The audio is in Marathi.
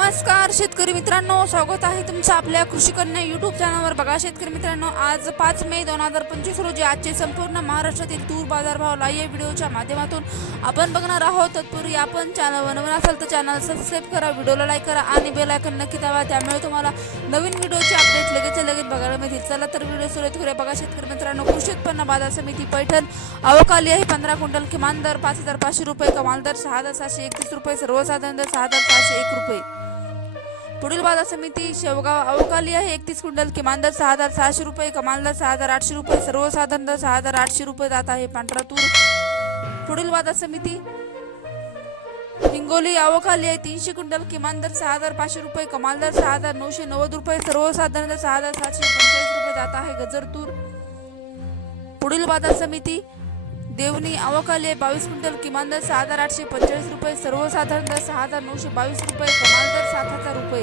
नमस्कार शेतकरी मित्रांनो स्वागत आहे तुमचं आपल्या कृषी कन्या युट्यूब चॅनलवर बघा शेतकरी मित्रांनो आज पाच मे दोन हजार पंचवीस रोजी आजचे संपूर्ण महाराष्ट्रातील तूर बाजारभाव लाईव्ह व्हिडिओच्या माध्यमातून आपण बघणार आहोत. तत्पूर्वी आपण चॅनलवर नवीन असाल तर चॅनल सबस्क्राईब करा व्हिडिओला लाईक करा आणि बेल आयकन नक्की दावा त्यामुळे तुम्हाला नवीन व्हिडिओचे अपडेट लगेच लगेच बघायला मिळतील. चला तर व्हिडिओ सुरुवात करूया. बघा शेतकरी मित्रांनो कृषी उत्पन्न बाजार समिती पैठण अवकाली आहे. पंधरा क्विंटल किमान दर पाच हजार पाचशे रुपये कमाल दर सहा हजार सहाशे एकतीस रुपये सर्वसाधारण दर सहा हजार सहाशे एक रुपये. पुढील बाजार समिती शेवगाव अवकाली आहे. एकतीस क्विंटल किमान दर सहा हजार सहाशे रुपये कमाल दर सहा हजार आठशे रुपये सर्वसाधारण दर सहा हजार आठशे रुपये जात आहे. पांढरा तूर. पुढील बाजार समिती हिंगोली अवकाली आहे. तीनशे क्विंटल किमान दर सहा हजार पाचशे रुपये कमाल दर सहा हजार नऊशे नव्वद रुपये सर्वसाधारण दर सहा हजार सातशे पंचेचाळीस रुपये जात आहे. गजर तूर. पुढील बाजार समिती देवणी अवकाली आहे. बावीस क्विंटल किमान दर सहा हजार आठशे पंचेचाळीस रुपये सर्वसाधारण दर सहा हजार नऊशे बावीस रुपये कमाल दर सात हजार रुपये.